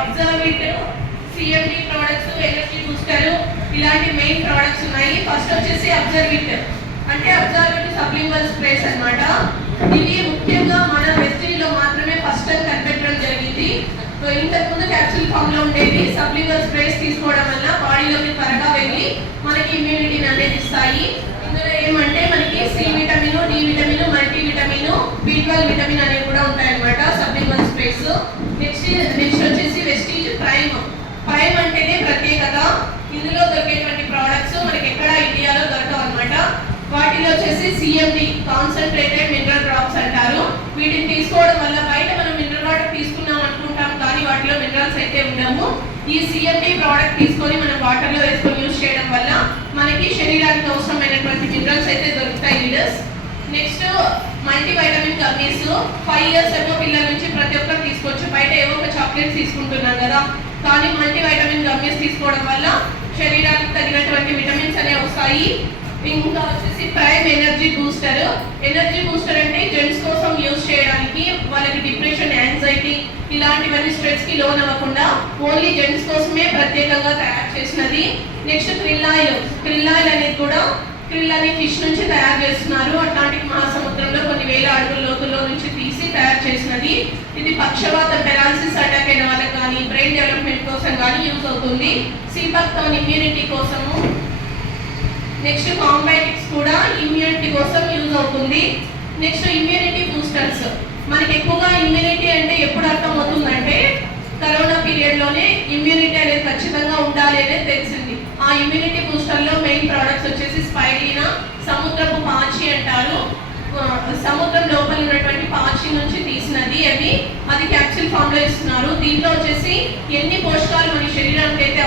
అబ్జర్విట్, CMD products, energy booster ఇలాంటి main products ఉన్నాయి. First వచ్చేసి అబ్జర్విట్ అంటే అబ్జర్విట్ సబ్లింగల్ స్ప్రేస్ అన్నమాట. ఇవి ముఖ్యంగా మన వెస్టిలో మాత్రమే ఫస్ట్ టైం కనిపెట్టడం జరిగింది. ఇంతకుముందు క్యాప్సూల్ ఫామ్ లో ఉండేవి. సబ్లింగల్ స్ప్రేస్ తీసుకోవడం వల్ల బాడీలోకి త్వరగా వెళ్ళి మనకి ఇమ్యూనిటీని అనేది ఇస్తాయి. ఇందులో ఏమంటే మనకి C vitamin, D vitamin, multi vitamin, B12 vitamin అనేవి కూడా ఉంటాయి అన్నమాట సబ్లింగల్ స్ప్రేస్. నెక్స్ట్ వచ్చేసి వెస్టీజ్ ప్రైమ్. ప్రైమ్ అంటేనే ప్రత్యేకత. ఇందులో దొరికేటువంటి ప్రోడక్ట్స్ మనకి ఎక్కడ ఇండియాలో దొరకవు అన్నమాట. వాటిలో వచ్చేసి సిఎండి కాన్సన్ట్రేటెడ్ మినరల్ డ్రాప్స్ అంటారు. వీటిని తీసుకోవడం వల్ల బయట మనం మినరల్ వాటర్ తీసుకున్నాం అనుకుంటాం కానీ వాటిలో మినరల్స్ అయితే ఉండవు. ఈ సిఎండి ప్రోడక్ట్ తీసుకొని మనం వాటర్ లో వేసుకొని యూజ్ చేయడం వల్ల మనకి శరీరానికి అవసరమైనటువంటి మినరల్స్ అయితే దొరుకుతాయి leaders. Next multi vitamin gummies. 5 years ఏమో పిల్లల నుంచి ప్రతి ఒక్కరు తీసుకోవచ్చు. బయట ఏవో ఒక చాక్లెట్స్ తీసుకుంటున్నాం కదా, కానీ మల్టీ వైటమిన్ గమ్మీస్ తీసుకోవడం వల్ల శరీరానికి తగినటువంటి విటమిన్స్ అనేవి వస్తాయి. ఇంకా వచ్చేసి prime energy booster. Energy booster అంటే జెంట్స్ కోసం యూజ్ చేయడానికి, వాళ్ళకి డిప్రెషన్, యాంగ్జైటీ ఇలాంటివన్నీ స్ట్రెస్ కి లోన్ అవ్వకుండా ఓన్లీ జెంట్స్ కోసమే ప్రత్యేకంగా తయారు చేసినది. Next krill oil. Krill oil అనేది కూడా క్రిల్ అనే ఫిష్ నుంచి తయారు చేస్తున్నారు. అట్లాంటిక్ మహాసముద్రంలో కొన్ని వేల అడుగుల లోతుల్లో నుంచి తీసి తయారు చేసినది. ఇది పక్షవాతం, పెరాలసిస్ అటాక్ అయిన వాళ్ళకి కానీ బ్రెయిన్ డెవలప్మెంట్ కోసం కానీ యూజ్ అవుతుంది. సీపక్తో ఇమ్యూనిటీ కోసము. నెక్స్ట్ కాంబైటిక్స్ కూడా ఇమ్యూనిటీ కోసం యూజ్ అవుతుంది. Next immunity boosters. మనకి ఎక్కువగా ఇమ్యూనిటీ అంటే ఎప్పుడు అర్థం అవుతుందంటే కరోనా పీరియడ్లోనే ఇమ్యూనిటీ అనేది ఖచ్చితంగా ఉండాలి అనేది తెలిసింది. ఆ ఇమ్యూనిటీ బూస్టర్లో మెయిన్ ప్రోడక్ట్స్ వచ్చేసి స్పైరీనా, సముద్రపు పాచి అంటారు. సముద్రం లోపల ఉన్నటువంటి పాచి నుంచి తీసినది అది క్యాప్సూల్ ఫామ్ లో ఇస్తున్నారు. దీంట్లో వచ్చేసి ఎన్ని పోషకాలు మన శరీరానికి అయితే